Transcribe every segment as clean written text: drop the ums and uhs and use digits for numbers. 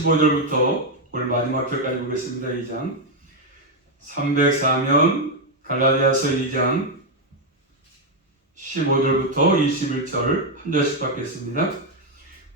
15절부터 오늘 마지막 절까지 보겠습니다. 2장 304면 갈라디아서 2장 15절부터 21절 한 절씩 받겠습니다.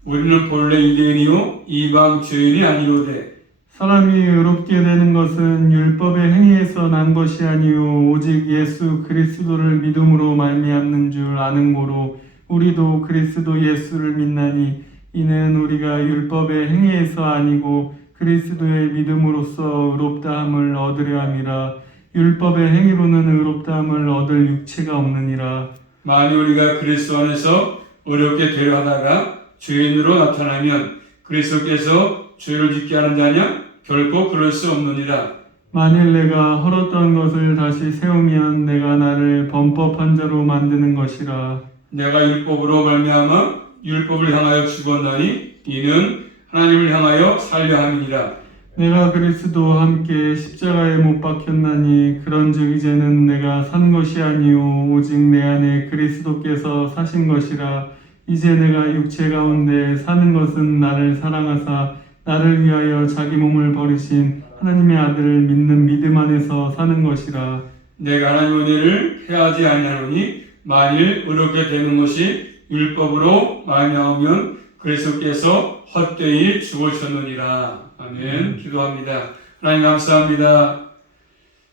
우리는 본래 유대인이요 이방 주인이 아니로되 사람이 의롭게 되는 것은 율법의 행위에서 난 것이 아니요 오직 예수 그리스도를 믿음으로 말미암는 줄 아는 고로 우리도 그리스도 예수를 믿나니 이는 우리가 율법의 행위에서 아니고 그리스도의 믿음으로써 의롭다함을 얻으려 함이라. 율법의 행위로는 의롭다함을 얻을 육체가 없느니라. 만일 우리가 그리스도 안에서 의롭게 되려 하다가 죄인으로 나타나면 그리스도께서 죄를 짓게 하는 자냐? 결코 그럴 수 없느니라. 만일 내가 헐었던 것을 다시 세우면 내가 나를 범법한 자로 만드는 것이라. 내가 율법으로 말미암아 율법을 향하여 죽었나니 이는 하나님을 향하여 살려 함이니라. 내가 그리스도와 함께 십자가에 못 박혔나니 그런즉 이제는 내가 산 것이 아니요 오직 내 안에 그리스도께서 사신 것이라. 이제 내가 육체 가운데 사는 것은 나를 사랑하사 나를 위하여 자기 몸을 버리신 하나님의 아들을 믿는 믿음 안에서 사는 것이라. 내가 하나님의 은혜를 해하지 아니하노니 만일 의롭게 되는 것이 율법으로 말미암으면 그리스도께서 헛되이 죽으셨느니라. 아멘. 기도합니다. 하나님 감사합니다.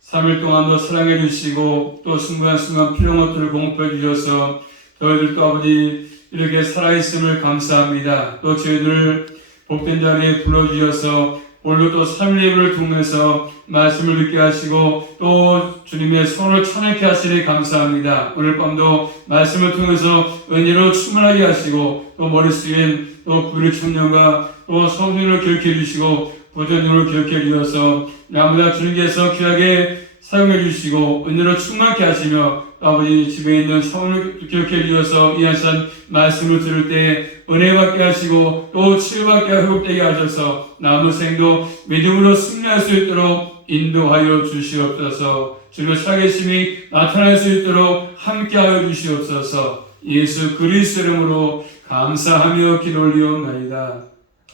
3일 동안도 사랑해 주시고 또 순간순간 필요한 것들을 공급해 주셔서 저희들도 아버지 이렇게 살아있음을 감사합니다. 또 저희들을 복된 자리에 불러주셔서 오늘도 또 3일 예배를 통해서 말씀을 듣게 하시고 또 주님의 손을 찬양케 하시니 감사합니다. 오늘 밤도 말씀을 통해서 은혜로 충만하게 하시고 또 머릿속엔 또 구리 청년과 또 성신을 기억해 주시고 보존님을 기억해 주셔서 나보다 주님께서 귀하게 사용해 주시고 은혜로 충만케 하시며 아버지 집에 있는 성을 기억해 주셔서 이 한 시간 말씀을 들을 때 은혜 받게 하시고 또 치유받게 회복되게 하셔서 남은 생도 믿음으로 승리할 수 있도록 인도하여 주시옵소서. 주님의 살아계심이 나타날 수 있도록 함께하여 주시옵소서. 예수 그리스도 이름으로 감사하며 기도 올리옵나이다.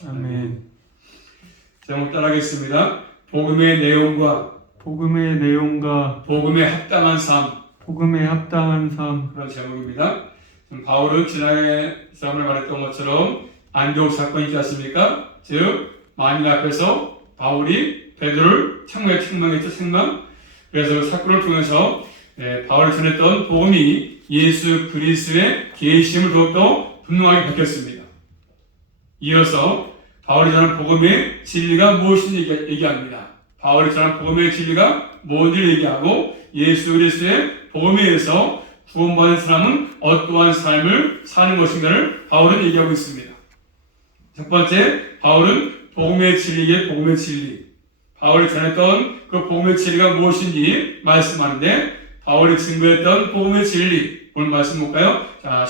아멘. 제목 따라하겠습니다. 복음의 내용과 복음에 합당한 삶. 복음에 합당한 삶. 그런 제목입니다. 바울은 지난해 저번에 말했던 것처럼 안디옥 사건이 있지 않습니까? 즉 만인 앞에서 바울이 베드로를 책망했죠. 책망. 그래서 그 사건을 통해서 바울이 전했던 복음이 예수 그리스도의 계심을 더욱더 분명하게 밝혔습니다. 이어서 바울이 전한 복음의 진리가 무엇인지 얘기합니다. 바울이 전한 복음의 진리가 뭔지를 얘기하고 예수 그리스도의 복음에 의해서 구원받은 사람은 어떠한 삶을 사는 것인가를 바울은 얘기하고 있습니다. 첫 번째, 바울은 복음의 진리의 복음의 진리. 바울이 전했던 그 복음의 진리가 무엇인지 말씀하는데 바울이 증거했던 복음의 진리. 오늘 말씀 볼까요? 자,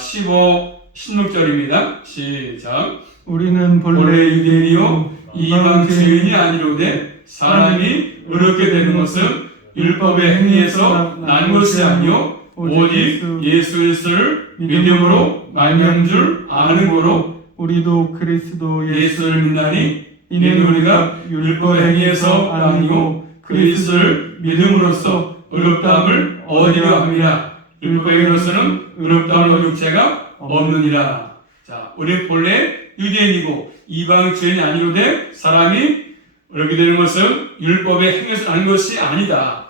16절입니다. 시작. 우리는 본래 유대인이요 이방 주인이 아니로되 사람이 의롭게 되는 것은 율법의 행위에서 난 것이 아니요 오직 예수 그리스도를 믿음으로 말미암은 줄 아는 고로 우리도 그리스도 예수를 믿나니 이는 우리가 율법의 행위에서 아니고 그리스도를 믿음으로써 의롭다함을 얻으려 함이라. 율법의 행위로서는 의롭다함을 얻을 육체가 없느니라. 자, 우리 본래 유대인이고 이방 주인이 아니로되 사람이 의롭게 되는 것은 율법의 행위에서 나는 것이 아니다.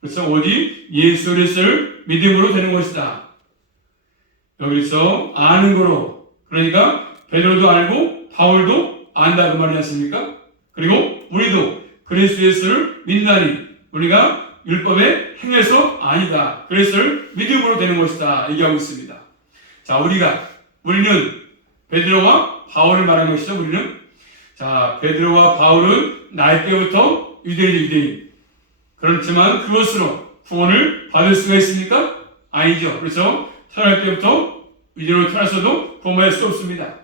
그래서 오직 예수 그리스도를 믿음으로 되는 것이다. 여기서 아는 거로, 그러니까 베드로도 알고 바울도 안다 그 말이지 않습니까? 그리고 우리도 그리스도 예수를 믿나니 우리가 율법의 행위에서 아니다. 그리스도를 믿음으로 되는 것이다. 얘기하고 있습니다. 자, 우리는 베드로와 바울을 말하는 것이죠. 우리는 자, 베드로와 바울은 나이 때부터 유대인. 그렇지만 그것으로 구원을 받을 수가 있습니까? 아니죠. 그래서 태어날 때부터 유대인으로 태어났어도 구원받을 수 없습니다.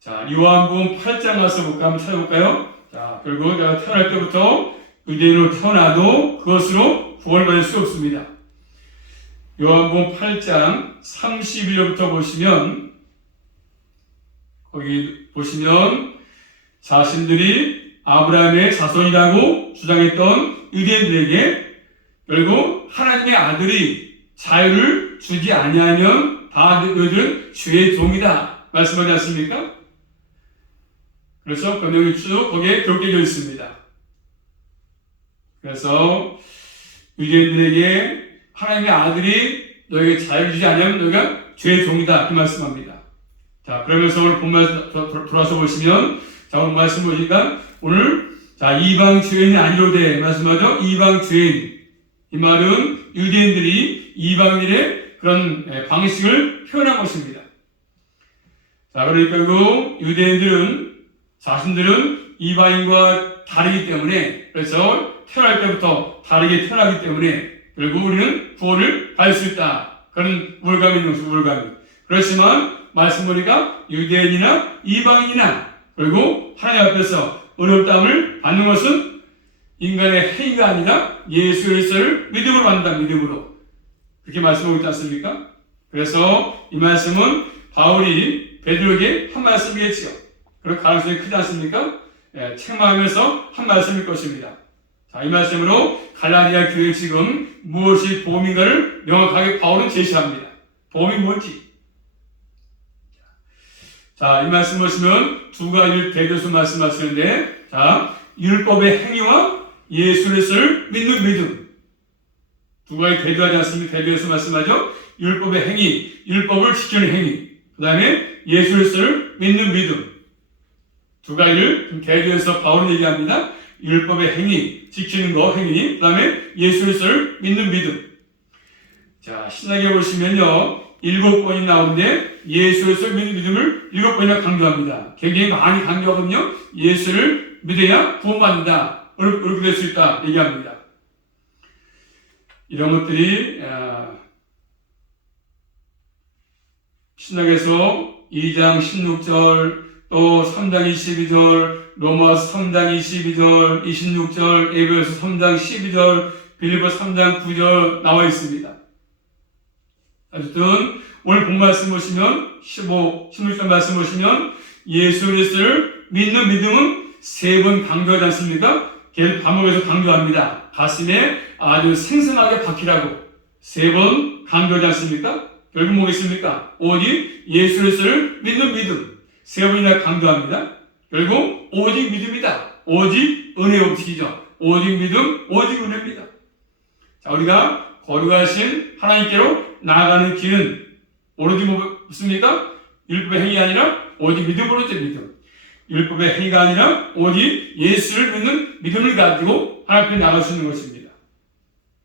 자, 요한복음 8장 가서 한번 찾아볼까요? 자, 결국 내가 태어날 때부터 유대인으로 태어나도 그것으로 구원을 받을 수 없습니다. 요한복음 8장 31절부터 보시면 거기 보시면 자신들이 아브라함의 자손이라고 주장했던 유대인들에게 결국 하나님의 아들이 자유를 주지 아니하면 다 너희들은 주의 종이다 말씀하지 않습니까? 그래서 그 내용이 쭉 거기에 기록되어 있습니다. 그래서 유대인들에게 하나님의 아들이 너에게 자유를 주지 않으면 너희가 죄의 종이다 이 말씀합니다. 자, 그러면서 오늘 본말 돌아서 보시면, 자, 오늘 말씀 보시니까 오늘 자 이방 죄인이 아니로되 말씀하죠. 이방 죄인, 이 말은 유대인들이 이방인의 그런 방식을 표현한 것입니다. 자, 그러니까 결국 유대인들은 자신들은 이방인과 다르기 때문에, 그래서 태어날 때부터 다르게 태어나기 때문에 결국 우리는 구원을 받을 수 있다. 그런 우월감이 있는 것이죠. 우월감이. 그렇지만 말씀 보니까 유대인이나 이방인이나 그리고 하나님 앞에서 어렵다함을 받는 것은 인간의 행위가 아니라 예수 그리스도를 믿음으로 받는다. 믿음으로. 그렇게 말씀하고 있지 않습니까? 그래서 이 말씀은 바울이 베드로에게 한 말씀이겠지요. 그럴 가능성이 크지 않습니까? 책망하면서 한 말씀일 것입니다. 자, 이 말씀으로 갈라디아 교회 지금 무엇이 복음인가를 명확하게 바울은 제시합니다. 복음이 뭔지. 자, 이 말씀 보시면 두 가지 대조수 말씀하시는데, 자, 율법의 행위와 예수 그리스도를 믿는 믿음. 두 가지 대조하지 않습니까? 대조해서 말씀하죠. 율법의 행위, 율법을 지키는 행위. 그 다음에 예수 그리스도를 믿는 믿음. 두 가지를 대조해서 바울은 얘기합니다. 율법의 행위, 지키는 거 행위, 그 다음에 예수 그리스도를 믿는 믿음. 자, 신약에 보시면요, 7번이 나오는데 예수 그리스도를 믿는 믿음을 7번이나 강조합니다. 굉장히 많이 강조하거든요. 예수를 믿어야 구원받는다, 어렵게 될 수 있다 얘기합니다. 이런 것들이 신약에서 2장 16절, 또 3장 22절, 로마서 3장 22절, 26절, 에베소서 3장 12절, 빌립보서 3장 9절 나와 있습니다. 어쨌든 오늘 본 말씀 보시면 16절 말씀 보시면 예수 그리스도를 믿는 믿음은 3번 강조하지 않습니까? 계속 반복해서 강조합니다. 가슴에 아주 생생하게 박히라고 3번 강조하지 않습니까? 결국 뭐겠습니까? 오직 예수 그리스도를 믿는 믿음 3번이나 강조합니다. 결국 오직 믿음이다. 오직 은혜 없이죠. 오직 믿음, 오직 은혜입니다. 자, 우리가 거룩하신 하나님께로 나아가는 길은 오로지 무엇입니까? 율법의 행위 아니라 오직 믿음으로죠. 믿음. 율법의 행위가 아니라 오직 예수를 믿는 믿음을 가지고 하나님 앞에 나갈 수 있는 것입니다.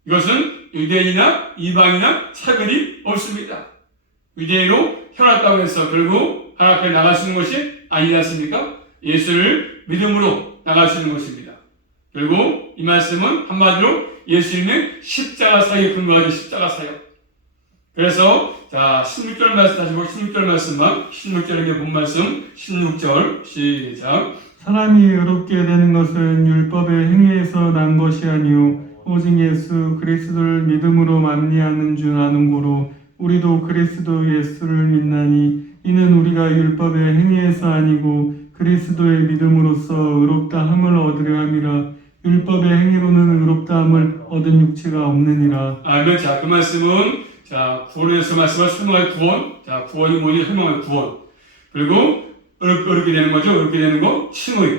이것은 유대인이나 이방이나 차별이 없습니다. 유대인으로 태어났다고 해서 결국 하나님 앞에 나갈 수 있는 것이 아니지 않습니까? 예수를 믿음으로 나갈 수 있는 것입니다. 결국 이 말씀은 한마디로 예수님의 십자가 사역에 근거하죠. 십자가 사역. 그래서 자 16절 말씀 다시 보고 16절 말씀만 16절에 본 말씀 16절 시작. 사람이 의롭게 되는 것은 율법의 행위에서 난 것이 아니요 오직 예수 그리스도를 믿음으로 말미암는 줄 아는 고로 우리도 그리스도 예수를 믿나니 이는 우리가 율법의 행위에서 아니고 그리스도의 믿음으로써 의롭다함을 얻으려 함이라. 율법의 행위로는 의롭다함을 얻은 육체가 없느니라. 아멘. 자, 그 말씀은 자 구원에서 말씀할 설명할 구원. 자, 구원이 뭐니? 설명할 구원. 그리고 어렵게 되는 거죠. 어렵게 되는 거 칭의.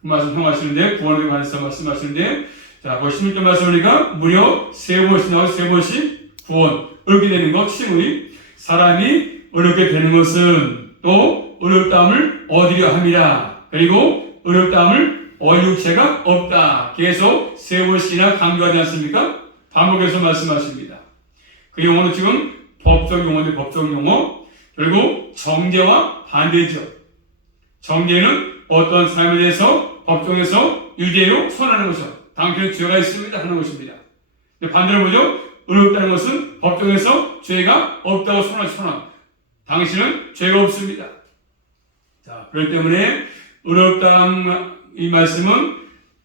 그 말씀 설명하시는데 구원에 관해서 말씀하시는데 자, 16절 말씀이니까 무려 3번씩 나와서 3번씩 구원. 어렵게 되는 거 칭의. 사람이 어렵게 되는 것은 또 어렵다함을 얻으려 함이라. 그리고 어렵다함을 얻을 육체가 없다. 계속 3번씩이나 강조하지 않습니까? 반복해서 말씀하십니다. 그 용어는 지금 법적 용어인데 법적 용어. 결국 정죄와 반대죠. 정죄는 어떤 사람에 대해서 법정에서 유죄로 선언하는 것이죠. 당신은 죄가 있습니다 하는 것입니다. 근데 반대로 뭐죠? 어렵다는 것은 법정에서 죄가 없다고 선언. 당신은 죄가 없습니다. 자, 그렇기 때문에 어렵다 이 말씀은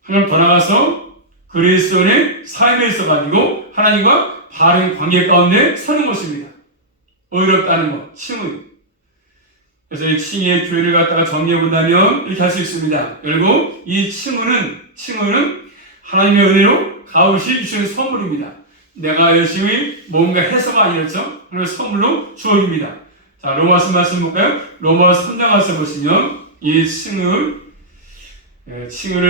하나님 더 나가서 그리스도의 삶에 있어가지고 하나님과 바른 관계 가운데 서는 것입니다. 어렵다는 것, 칭의. 그래서 이 칭의의 교회를 갖다가 정리해 본다면 이렇게 할 수 있습니다. 결국 이 칭의는 하나님의 은혜로 값없이 주시는 선물입니다. 내가 열심히 뭔가 해서가 아니었죠. 하나님의 선물로 주어집니다. 자, 로마서 말씀 볼까요? 로마서 3장 말씀 보시면 이 칭의를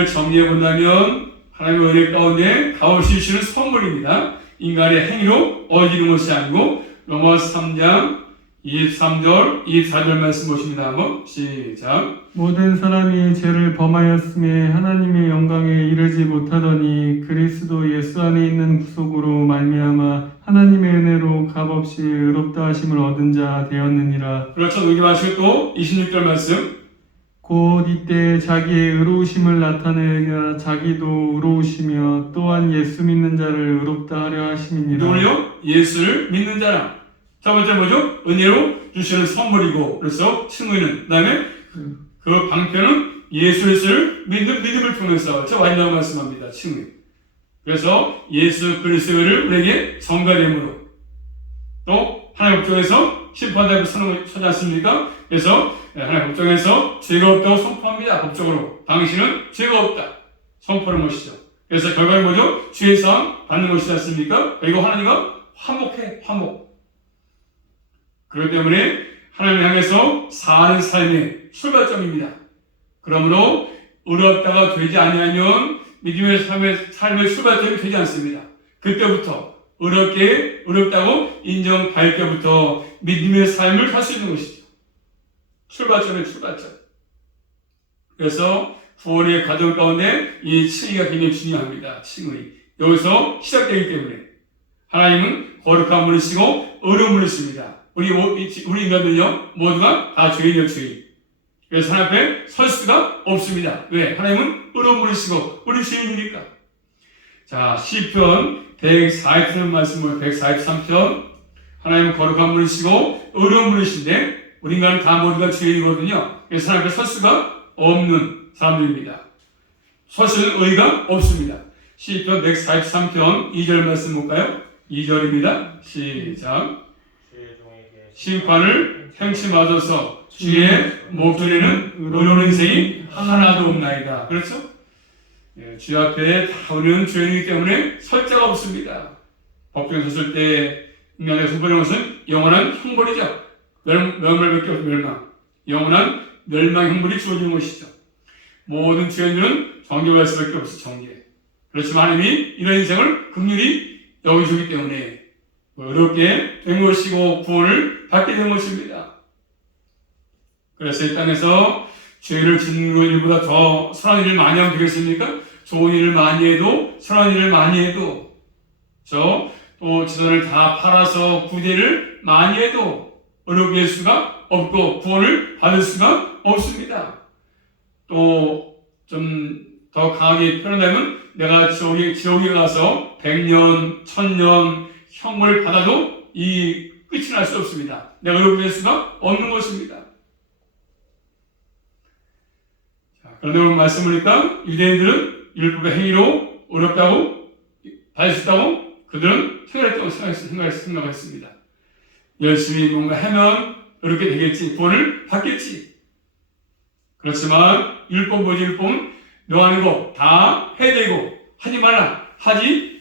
정리해 본다면 하나님의 은혜 가운데 값없이 주시는 선물입니다. 인간의 행위로 얻어지는 것이 아니고 로마서 3장 23절, 24절 말씀 보십니다. 한번 시작. 모든 사람이 죄를 범하였음에 하나님의 영광에 이르지 못하더니 그리스도 예수 안에 있는 구속으로 말미암아 하나님의 은혜로 값없이 의롭다 하심을 얻은 자 되었느니라. 그렇죠. 여기 마시고 또 26절 말씀. 곧 이때 자기의 의로우심을 나타내야 자기도 의로우시며 또한 예수 믿는 자를 의롭다 하려 하심이니라. 누구요? 예수를 믿는 자라. 첫 번째 뭐죠? 은혜로 주시는 선물이고, 그래서 칭의는, 그 다음에 그 방편은 예수를 믿는 믿음을 통해서 저 완전히 말씀합니다. 칭의. 그래서 예수 그리스도를 우리에게 전가됨으로 또 하나님 법정에서 심판대로 서지 않습니까? 그래서 하나님 법정에서 죄가 없다고 선포합니다. 법적으로 당신은 죄가 없다 선포하는 것이죠. 그래서 결과는 뭐죠? 죄사함 받는 것이지 않습니까? 그리고 하나님과 화목. 그렇기 때문에 하나님을 향해서 사는 삶의 출발점입니다. 그러므로 의롭다가 되지 아니하면 믿음의 삶의 출발점이 되지 않습니다. 그때부터 의롭다고 인정받을 때부터 믿음의 삶을 살 수 있는 것이죠. 출발점. 그래서 구원의 과정 가운데 이 칭의가 굉장히 중요합니다. 칭의. 여기서 시작되기 때문에 하나님은 거룩한 분이시고 의로운 분이십니다. 우리 인간들요 모두가 다 죄인이요 죄인. 그래서 하나님 앞에 설 수가 없습니다. 왜? 하나님은 의로운 분이시고 우리 죄인이니까. 자, 시편 143편 말씀을 143편. 하나님은 거룩한 분이시고 의로운 분이신데 우리 인간은 다 모두가 죄인이거든요. 그래서 하나님 앞에 설 수가 없는 사람들입니다. 설 수 있는 의의가 없습니다. 시편 143편 2절 말씀 볼까요? 2절입니다. 시작. 심판을 행치마셔서 주의 목전에는 의로운 인생이 하나도 없나이다. 그렇죠? 주 앞에 다 우리는 죄인이기 때문에 설 자가 없습니다. 법정에 섰을 때 인간의 선포하는 것은 영원한 형벌이죠. 멸망밖에 없어. 영원한 멸망 형벌이 주어지는 것이죠. 모든 죄인들은 정죄할 수밖에 없어. 정죄. 그렇지만 하나님이 이런 인생을 긍휼히 여기시기 때문에 어렵게 된 것이고 구원을 받게 된 것입니다. 그래서 이 땅에서 죄를 짓는 일보다 더 선한 일을 많이 하면 되겠습니까? 좋은 일을 많이 해도 선한 일을 많이 해도 또 재산을 다 팔아서 구제를 많이 해도 어렵게 할 수가 없고 구원을 받을 수가 없습니다. 또 좀 더 강하게 표현하면 내가 지옥에 가서 100년, 1000년 형벌을 받아도 이 끝이 날 수 없습니다. 내가 어렵게 할 수가 없는 것입니다. 자, 그런데 오늘 말씀 보니까 유대인들은 율법의 행위로 어렵다고 받을 수 있다고 그들은 생각했다고 생각했습니다. 열심히 뭔가 하면 어렵게 되겠지, 구원을 받겠지. 그렇지만 율법은 명하는 거 다 해야 되고 하지 말아야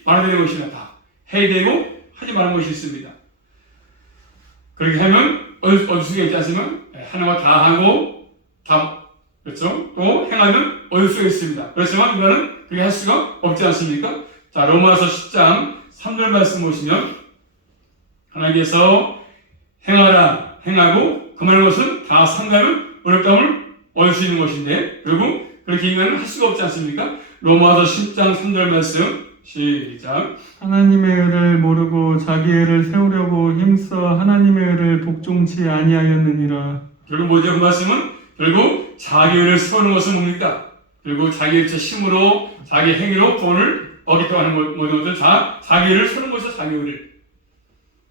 되는 것이나 다 해야 되고 하지 말라는 것이 있습니다. 그렇게 하면 얻을 수가 있지 않습니까? 하나가 다 하고 그렇죠? 또 행하면 얻을 수가 있습니다. 그렇지만 우리는 그렇게 할 수가 없지 않습니까? 자, 로마서 10장 3절 말씀 보시면 하나님께서 행하고 그만한 것은 다 상가면 어렵다움을 얻을 수 있는 것인데 결국 그렇게 인간은 할 수가 없지 않습니까? 로마서 10장 3절 말씀 시작. 하나님의 의를 모르고 자기 의를 세우려고 힘써 하나님의 의를 복종치 아니하였느니라. 결국 뭐죠? 그 말씀은 결국 자기 의를 세우는 것은 뭡니까? 결국 자기 힘으로 자기 행위로 구원을 얻겠다고 하는 모든 것들 다 자기 의를 세우는 것이죠. 자기 의를.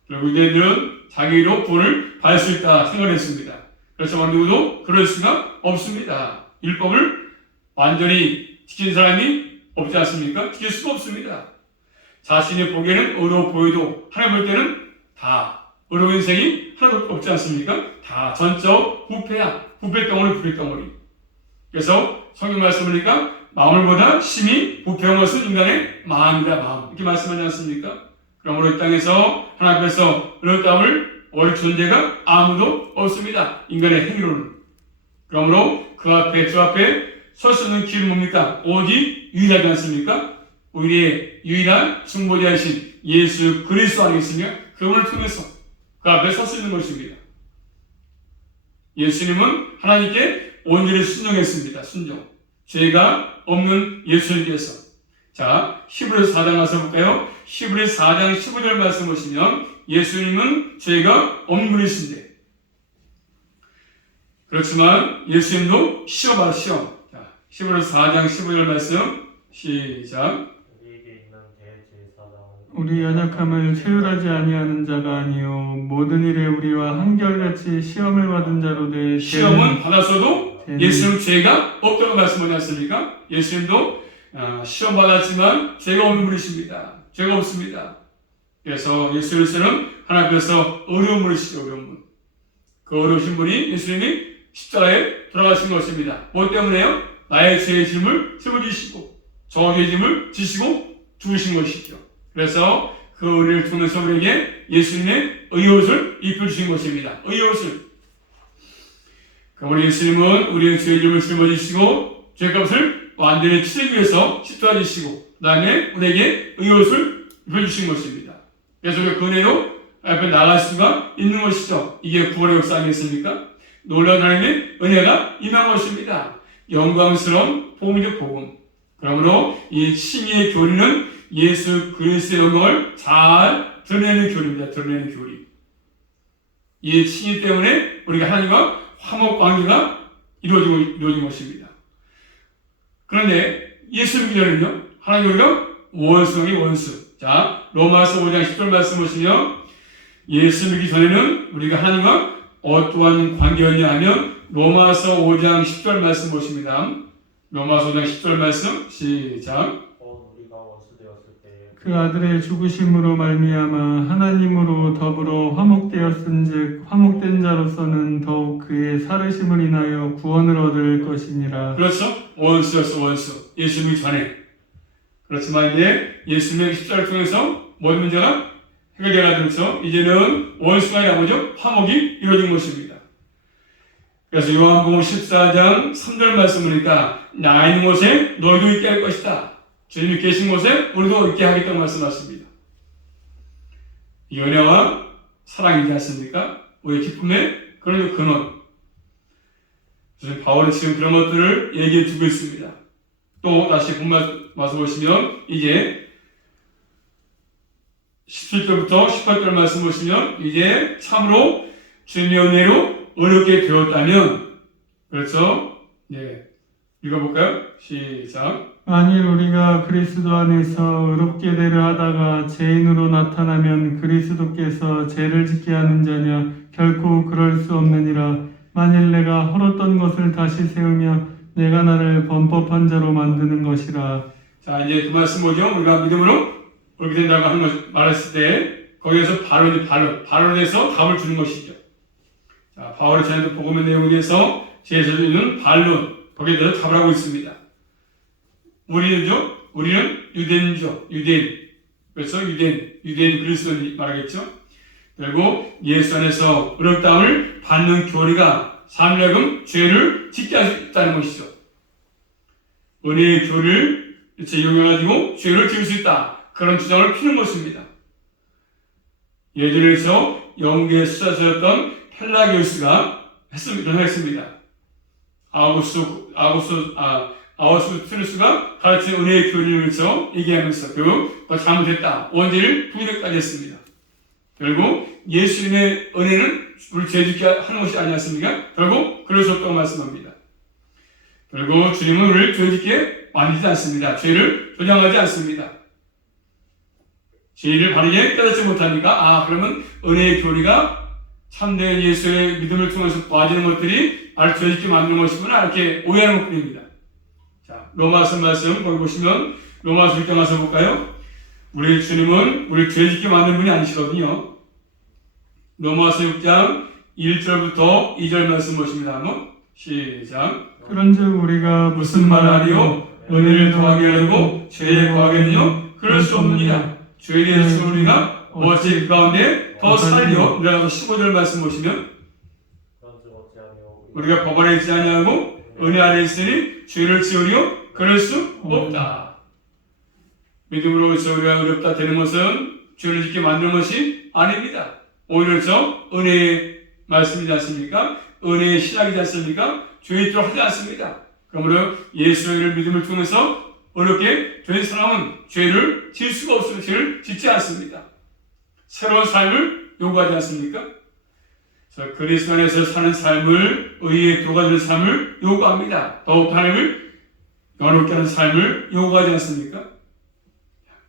결국 이들은 자기 의로 구원을 받을 수 있다 생각했습니다. 그래서 누구도 그럴 수가 없습니다. 율법을 완전히 지키는 사람이 없지 않습니까? 지킬 수가 없습니다. 자신이 보기에는 의로워 보여도 하나님 볼 때는 다 의로운 인생이 하나도 없지 않습니까? 다 전적 부패야. 부패덩어리. 그래서 성경 말씀을 보니까 마음을보다 심히 부패한 것은 인간의 마음이다. 마음. 이렇게 말씀하지 않습니까? 그러므로 이 땅에서 하나님 앞에서 의롭다함을 얻을 존재가 아무도 없습니다. 인간의 행위로는. 그러므로 그 앞에 주 앞에 설 수 있는 길은 뭡니까? 오직 유일하지 않습니까? 우리의 유일한 중보자이신 예수 그리스도 아니겠습니까? 그분을 통해서 그 앞에 설 수 있는 것입니다. 예수님은 하나님께 온전히 순종했습니다. 순종. 죄가 없는 예수님께서. 자, 히브리서 4장 가서 볼까요? 히브리서 4장 15절 말씀 보시면 예수님은 죄가 없는 분이신데, 그렇지만 예수님도 시험하라 시험. 자, 히브리서 4장 15절 말씀 시작. 우리 연약함을 체휼하지 아니하는 자가 아니요 모든 일에 우리와 한결같이 시험을 받은 자로 되 시험은 받았어도 예수님 죄가 없다고 말씀하지 않습니까? 예수님도 시험 받았지만 죄가 없는 분이십니다. 죄가 없습니다. 그래서 예수 그리스도는 하나님 앞에서 어려운 분이시죠. 어려운 분. 그 어려우신 분이 예수님이 십자가에 돌아가신 것입니다. 뭐 때문에요? 나의 죄의 짐을 짊어지시고 저의 짐을 지시고 죽으신 것이죠. 그래서 그 은혜를 통해서 우리에게 예수님의 의옷을 입혀주신 것입니다. 의옷을. 그러므로 예수님은 우리의 죄의 짐을 짊어지시고 죄값을 완전히 치르기 위해서 십자가에 지시고 그 다음에 우리에게 의옷을 입혀주신 것입니다. 그래서 우리가 그 은혜로 앞에 나갈 수가 있는 것이죠. 이게 구원의 역사 아니겠습니까? 놀라운 하나님의 은혜가 임한 것입니다. 영광스러운 복음이죠. 복음. 그러므로 이 칭의의 교리는 예수 그리스도의 영광을 잘 드러내는 교리입니다. 드러내는 교리. 이 칭의 때문에 우리가 하나님과 화목 관계가 이루어진 것입니다. 그런데 예수 믿기 전에는요, 하나님 우리가 원수의 원수. 자, 로마서 5장 10절 말씀 보시면 예수 믿기 전에는 우리가 하나님과 어떠한 관계였냐 하면 로마서 5장 10절 말씀 보십니다. 로마서 5장 10절 말씀 시작. 그 아들의 죽으심으로 말미암아 하나님으로 더불어 화목되었은즉 화목된 자로서는 더욱 그의 살으심을 인하여 구원을 얻을 것이니라. 그렇죠? 원수였어. 원수. 예수 믿기 전에. 그렇지만 이제 예수님의 십자가를 통해서 모든 문제가 해결되어가면서 이제는 원수가 아니라 뭐죠? 화목이 이루어진 것입니다. 그래서 요한복음 14장 3절 말씀 보니까 나 있는 곳에 너희도 있게 할 것이다. 주님이 계신 곳에 우리도 있게 하겠다고 말씀하십니다. 연애와 사랑이지 않습니까? 우리의 기쁨의 그런 근원. 그래서 바울이 지금 그런 것들을 얘기해 주고 있습니다. 또 다시 본문 와서 보시면 이제 17절부터 18절 말씀 보시면 이제 참으로 주님의 은혜로 어렵게 되었다면, 그렇죠? 네. 읽어볼까요? 시작. 만일 우리가 그리스도 안에서 의롭게 되려 하다가 죄인으로 나타나면 그리스도께서 죄를 짓게 하는 자냐? 결코 그럴 수 없느니라. 만일 내가 헐었던 것을 다시 세우며 내가 나를 범법한 자로 만드는 것이라. 자, 이제 그 말씀 뭐죠? 우리가 믿음으로 옳게 된다고 하는 것 말했을 때 거기에서 반론에서 답을 주는 것이죠. 자, 바울의 전에도 복음의 내용에 대해서 제시해서 있는 반론, 거기에 대해서 답을 하고 있습니다. 우리는 유대인이죠. 유대인. 그래서 유대인 그리스도인 말하겠죠. 그리고 예수 안에서 의롭다함을 받는 교리가 삶을 죄를 짓게 할 수 있다는 것이죠. 은혜의 교리를 이용해가지고 죄를 지을 수 있다. 그런 주장을 피는 것입니다. 예전에서 영국의 수사서였던 펠라기우스가 했습니다. 아우구스투누스가 가르친 은혜의 교리를 얘기하면서 결국 잘못했다. 원죄를 부인까지 했습니다. 결국 예수님의 은혜는 우리 죄짓게 하는 것이 아니지 않습니까? 결국 그럴 수 없다고 말씀합니다. 결국 주님은 우리를 죄짓게 만들지 않습니다. 죄를 조장하지 않습니다. 죄를 바르게 깨닫지 못하니까 그러면 은혜의 교리가 참된 예수의 믿음을 통해서 빠지는 것들이 나를 죄짓게 만드는 것이구나 이렇게 오해하는 것 뿐입니다. 자, 로마서 말씀 거기 보시면 로마서 6장 가서 볼까요? 우리 주님은 우리 죄짓게 만드는 분이 아니시거든요. 로마서 6장 1절부터 2절 말씀 보십니다. 한번 시작. 그런즉 우리가 무슨 말하리요? 은혜를 더하게 하려고 죄에 거하겠느냐? 그럴 수 없느니라. 죄에 대해서 우리가 어찌 그 가운데 더 살려? 이라고 15절 말씀 보시면 우리가 법 아래 있지 아니하고 은혜 아래 있으니 죄를 지으리요? 그럴 수 없다. 믿음으로서 우리가 의롭다 되는 것은 죄를 짓게 만드는 것이 아닙니다. 오히려 저 은혜의 말씀이지 않습니까? 은혜의 신학이지 않습니까? 죄 있도록 하지 않습니다. 그러므로 예수의 믿음을 통해서 어렵게 된 사람은 죄를 지을 수가 없으면 죄를 짓지 않습니다. 새로운 삶을 요구하지 않습니까? 그리스도 안에서 사는 삶을, 의의 도가 되는 삶을 요구합니다. 더욱 하나님을 영원롭게 하는 삶을 요구하지 않습니까?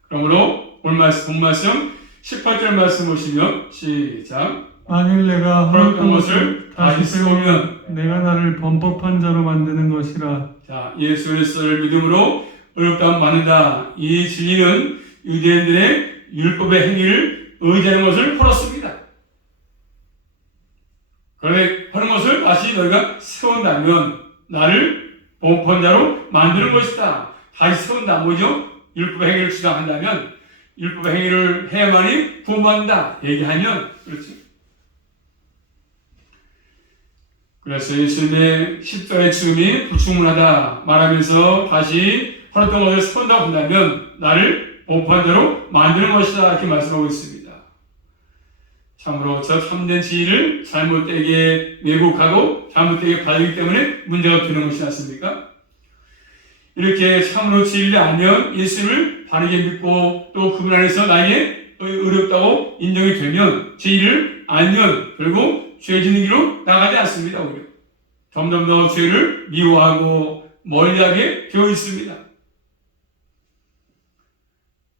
그러므로 오늘 말씀, 본 말씀 18절 말씀 보시면 시작. 만일 내가 허락된 것을 다시 세우면 내가 나를 범법한 자로 만드는 것이라. 자, 예수 그리스도를 믿음으로 의롭다함 받는다. 이 진리는 유대인들의 율법의 행위를 의지하는 것을 풀었습니다. 그런데 하는 것을 다시 너희가 세운다면 나를 범법한 자로 만드는 것이다. 다시 세운다. 뭐죠? 율법의 행위를 주장한다면 율법의 행위를 해야만이 구원받는다. 얘기하면 그렇지. 그래서 예수님의 십자가의 죽음이 불충분하다 말하면서 다시 허락된 것을 세운다고 한다면 나를 범법한 자로 만드는 것이다. 이렇게 말씀하고 있습니다. 참으로 저 참된 진리를 잘못되게 왜곡하고 잘못되게 받기 때문에 문제가 되는 것이지 않습니까? 이렇게 참으로 진리를 알면 예수를 바르게 믿고 또 그분 안에서 나에게 의롭다고 인정이 되면 진리를 알면 결국 죄 짓는 길로 나가지 않습니다. 오히려 점점 더 죄를 미워하고 멀리하게 되어 있습니다.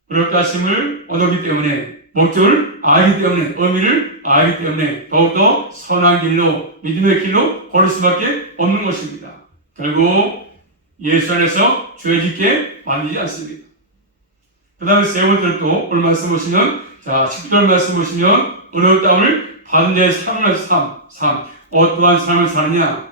의롭다 하심을 얻었기 때문에 목적을 알기 때문에 의미를 알기 때문에 더욱더 선한 길로 믿음의 길로 걸을 수밖에 없는 것입니다. 결국 예수 안에서 죄 짓게 만들지 않습니다. 그 다음에 세 번째로 또 오늘 말씀 보시면 자 10절 말씀 보시면 의롭다함을 받은 자의 삶을 삶 어떠한 삶을 사느냐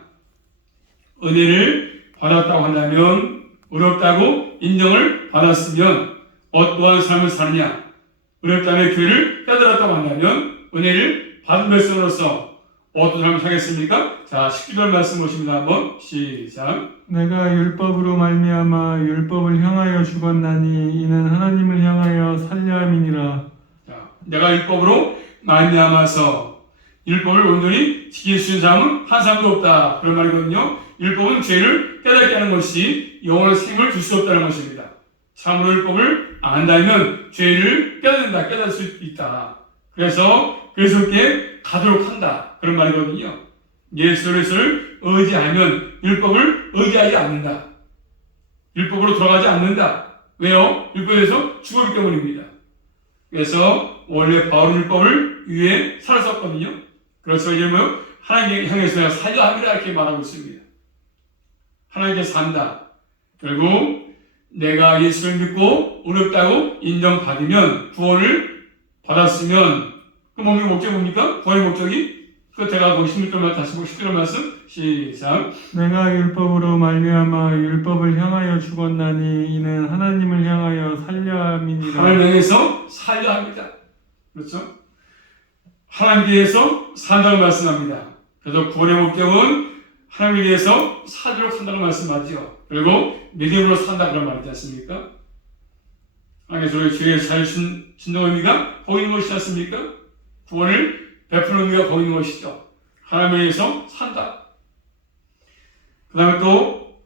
은혜를 받았다고 한다면 의롭다고 인정을 받았으면 어떠한 삶을 사느냐 의롭다함의 교회를 깨달았다고 한다면 은혜를 받은 백성으로서 어떤 삶을 살겠습니까? 자 12절 말씀 보십니다. 한번 시작. 내가 율법으로 말미암아 율법을 향하여 죽었나니 이는 하나님을 향하여 살려 함이니라. 자, 내가 율법으로 말미암아서 율법을 온전히 지킬 수 있는 사람은 한 사람도 없다. 그런 말이거든요. 율법은 죄를 깨닫게 하는 것이 영원한 생명을 줄 수 없다는 것입니다. 참으로 율법을 안다면 죄를 깨닫는다. 깨달을 수 있다. 그래서 그리스도께 가도록 한다. 그런 말이거든요. 예수 그리스도를 의지하면 율법을 의지하지 않는다. 율법으로 돌아가지 않는다. 왜요? 율법에서 죽었기 때문입니다. 그래서 원래 바울은 율법을 위해 살았었거든요. 그래서 이제 뭐 하나님께 향해서 살려 합니다. 이렇게 말하고 있습니다. 하나님께 산다. 결국 내가 예수를 믿고 의롭다고 인정받으면 구원을 받았으면 그 목적이 뭡니까? 구원의 목적이? 그 제가 거기 16절 다시 보고 10절 말씀 시작. 내가 율법으로 말미암아 율법을 향하여 죽었나니 이는 하나님을 향하여 살려 함이니라. 하나님을 향해서 살려 합니다. 그렇죠? 하나님께 위해서 산다고 말씀합니다. 그래서 구원의 목적은 하나님을 위해서 살도록 한다고 말씀하죠. 그리고 믿음으로 산다 그런 말이지 않습니까? 하나님께서 죄에 살신 진정 의미가 거기 있는 것이지 않습니까? 구원을 베푸는 의미가 거기 있는 것이죠. 하나님을 위해서 산다. 그 다음에 또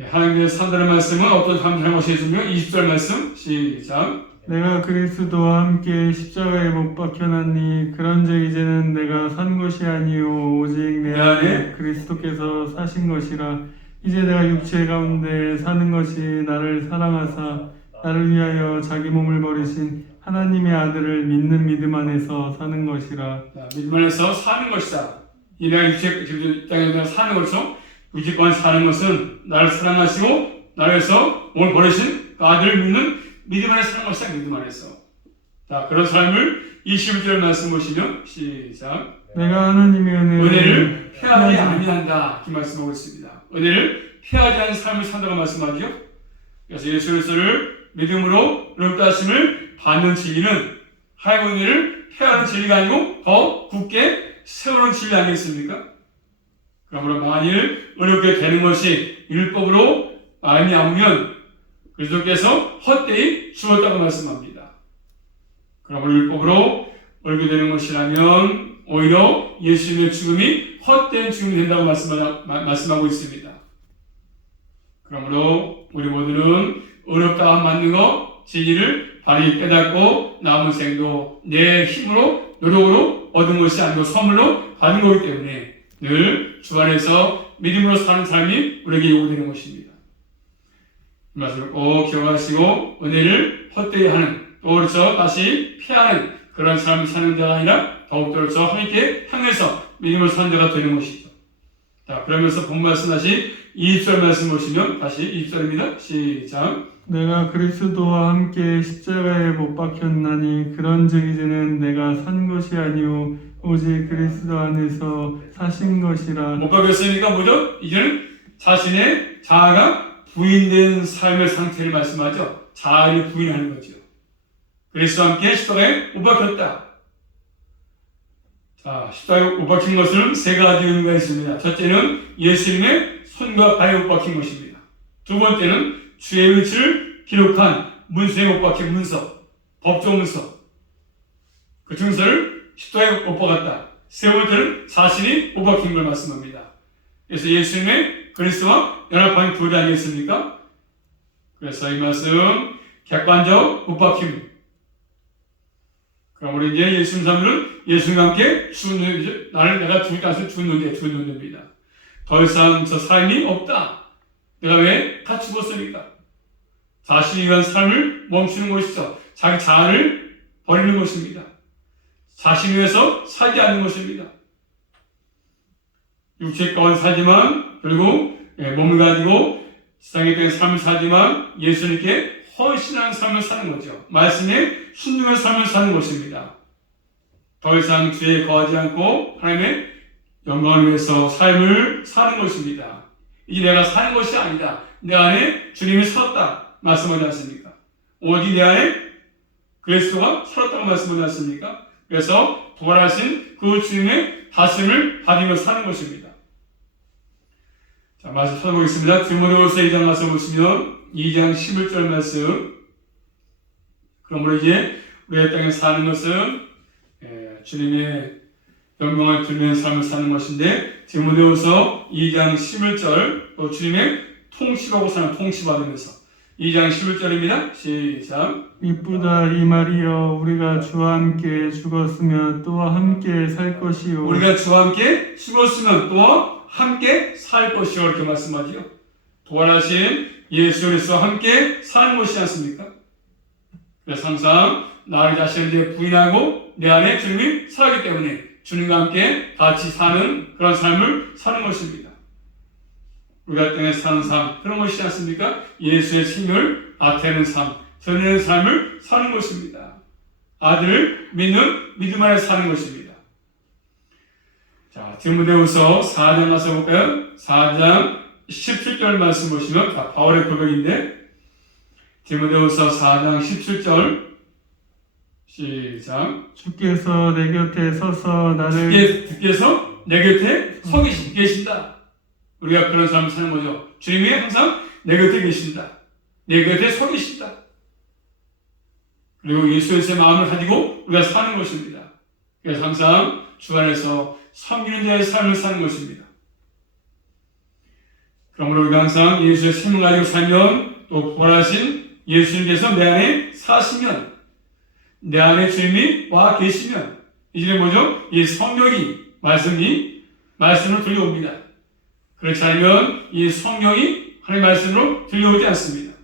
하나님을 위해서 산다는 말씀은 어떤 삶을 살 것이 있으면 20절 말씀 시작. 내가 그리스도와 함께 십자가에 못 박혀났니 그런즉 이제는 내가 산 것이 아니요 오직 내 안에 그리스도께서 사신 것이라. 이제 내가 육체 가운데 사는 것이 나를 사랑하사 나를 위하여 자기 몸을 버리신 하나님의 아들을 믿는 믿음 안에서 사는 것이라. 믿음 안에서 사는 것이다. 이 내가 육체 땅에 사는 것으로 육체 동안 사는 것은 나를 사랑하시고 나를 위해서 몸을 버리신 그 아들을 믿는 믿음 안에 사는 것이다. 믿음 안에서. 자, 그런 삶을 21절 말씀 보시면 시작. 내가 하나님의 은혜를 피하지 아니한다. 이 말씀하고 있습니다. 은혜를 피하지 않는 삶을 산다고 말씀하죠. 그래서 예수 그리스도를 믿음으로 의롭다심을 받는 진리는 하나님의 은혜를 피하는 진리가 아니고 더 굳게 세우는 진리 아니겠습니까? 그러므로 만일 어렵게 되는 것이 율법으로 말미암으면 그리스도께서 헛되이 죽었다고 말씀합니다. 그러므로 율법으로 어렵게 되는 것이라면 오히려 예수님의 죽음이 헛된 죽음이 된다고 말씀하고 있습니다. 그러므로 우리 모두는 어렵다 맞는 것, 진리를 바르게 깨닫고 남은 생도 내 힘으로 노력으로 얻은 것이 아니고 선물로 받은 거기 때문에 늘 주 안에서 믿음으로 사는 삶이 우리에게 요구되는 것입니다. 이 말씀을 꼭 기억하시고 은혜를 헛되이 하는 또 그래서 다시 피하는 그런 삶을 사는 자가 아니라 더욱더 저 하나님께 향해서 믿음으로 사는 자가 되는 것이죠. 자, 그러면서 본 말씀 다시 20절 말씀 보시면 다시 20절입니다. 시작. 내가 그리스도와 함께 십자가에 못 박혔나니 그런즉 이제는 내가 산 것이 아니요 오직 그리스도 안에서 사신 것이라. 못 박혔으니까 뭐죠? 이제는 자신의 자아가 부인된 삶의 상태를 말씀하죠. 자아를 부인하는 거죠. 그리스도와 함께 십자가에 못 박혔다. 자, 십자가에 못 박힌 것은 세 가지 의미가 있습니다. 첫째는 예수님의 손과 발에 못 박힌 것입니다. 두 번째는 주의 위치를 기록한 문서에 못 박힌 문서, 법조 문서. 그 증서를 십자가에 못 박았다. 세 번째는 자신이 못 박힌 걸 말씀합니다. 그래서 예수님의 그리스도와 연합한 교회 아니겠습니까? 그래서 이 말씀 객관적 못 박힘. 그럼 우리 이제 예수님 사람들은 예수님과 함께 죽는, 나를 내가 죽지 않아서 죽는답니다. 더 이상 저 사람이 없다. 내가 왜 다 죽었습니까? 자신이 위한 삶을 멈추는 것이죠. 자기 자아를 버리는 것입니다. 자신을 위해서 살지 않는 것입니다. 육체 가운데 살지만 결국 몸을 가지고 세상에 대한 삶을 살지만 예수님께 헌신하는 삶을 사는 거죠. 말씀에 순종한 삶을 사는 것입니다. 더 이상 죄에 거하지 않고 하나님의 영광을 위해서 삶을 사는 것입니다. 이제 내가 사는 것이 아니다. 내 안에 주님이 살았다 말씀하지 않습니까? 오직 내 안에 그리스도가 살았다고 말씀하지 않습니까? 그래서 부활하신 그 주님의 다스림을 받으며 사는 것입니다. 자, 말씀 찾아보겠습니다. 디모데후서 2장 가서 보시면 2장 11절 말씀. 그러므로 이제 우리의 땅에 사는 것은 주님의 영광을 드리는 삶을 사는 것인데 디모데후서 2장 11절 또 주님의 통치하고 사는 통치받으면서 2장 11절입니다. 시작. 이쁘다 이 말이여 우리가 주와 함께 죽었으며 또와 함께 살 것이요. 우리가 주와 함께 죽었으면 또와 함께 살 것이요. 이렇게 말씀하지요. 부활하신 예수 그리스도와 함께 사는 것이지 않습니까? 그래서 항상 나를 자신을 부인하고 내 안에 주님이 살기 때문에 주님과 함께 같이 사는 그런 삶을 사는 것입니다. 우리가 땅에 사는 삶 그런 것이지 않습니까? 예수의 생명을 나타내는 삶, 전하는 삶을 사는 것입니다. 아들을 믿는 믿음 안에 사는 것입니다. 자, 디모데후서 4장 가서 볼까요? 4장 17절 말씀 보시면 다 바울의 고백인데 디모데후서 4장 17절 시작. 주께서 내 곁에 서서 나를 주께서 내 곁에 서 계신다. 우리가 그런 삶을 사는 거죠. 주님이 항상 내 곁에 계신다. 내 곁에 서 계신다. 그리고 예수의 마음을 가지고 우리가 사는 것입니다. 그래서 항상 주 안에서 섬기는 자의 삶을 사는 것입니다. 그러므로 우리가 항상 예수의 생명을 가지고 살면 또 부활하신 예수님께서 내 안에 사시면 내 안에 주님이 와 계시면 이제 뭐죠? 이 성경이 말씀으로 들려옵니다. 그렇지 않으면 이 성경이 하나님의 말씀으로 들려오지 않습니다.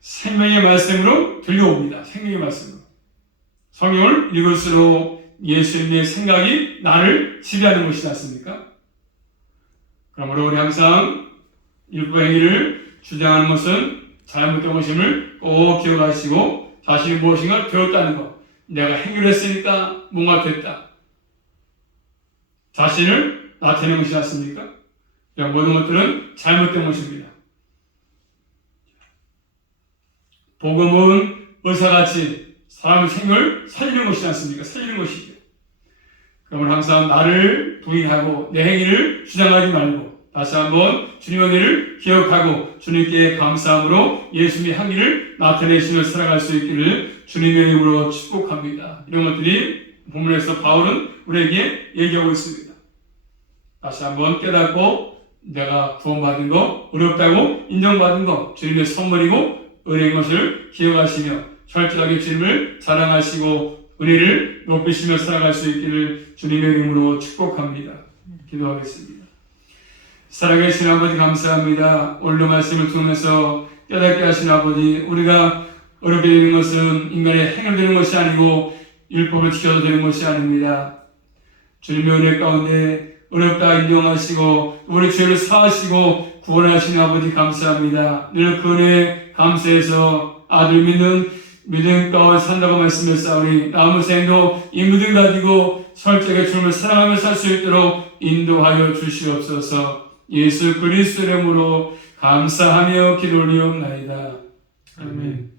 생명의 말씀으로 들려옵니다. 생명의 말씀으로. 성경을 읽을수록 예수님의 생각이 나를 지배하는 것이지 않습니까? 그러므로 우리 항상 율법 행위를 주장하는 것은 잘못된 것임을 꼭 기억하시고 자신이 무엇인가 배웠다는 것. 내가 해결했으니까 뭔가 됐다. 자신을 나타내는 것이지 않습니까? 모든 것들은 잘못된 것입니다. 복음은 의사같이 사람의 생명을 살리는 것이지 않습니까? 살리는 것이죠. 그러면 항상 나를 부인하고 내 행위를 주장하지 말고 다시 한번 주님의 은혜를 기억하고 주님께 감사함으로 예수님의 향기를 나타내시며 살아갈 수 있기를 주님의 이름으로 축복합니다. 이런 것들이 본문에서 바울은 우리에게 얘기하고 있습니다. 다시 한번 깨닫고 내가 구원받은 거, 어렵다고 인정받은 거 주님의 선물이고 은혜인 것을 기억하시며 철저하게 주님을 자랑하시고 은혜를 높이시며 살아갈 수 있기를 주님의 이름으로 축복합니다. 기도하겠습니다. 살아계신 아버지 감사합니다. 오늘도 말씀을 통해서 깨닫게 하신 아버지, 우리가 어렵게 되는 것은 인간의 행위로 되는 것이 아니고 율법을 지켜서 되는 것이 아닙니다. 주님의 은혜 가운데 어렵다 인정하시고 우리 죄를 사하시고 구원하시는 아버지 감사합니다. 늘 그 은혜 감사해서 아들 믿는 믿음 가운데 산다고 말씀했사오니 남은 생도 이 믿음 가지고 철저하게 주님을 사랑하며 살 수 있도록 인도하여 주시옵소서. 예수 그리스도 이름으로 감사하며 기도 올리옵나이다. 아멘.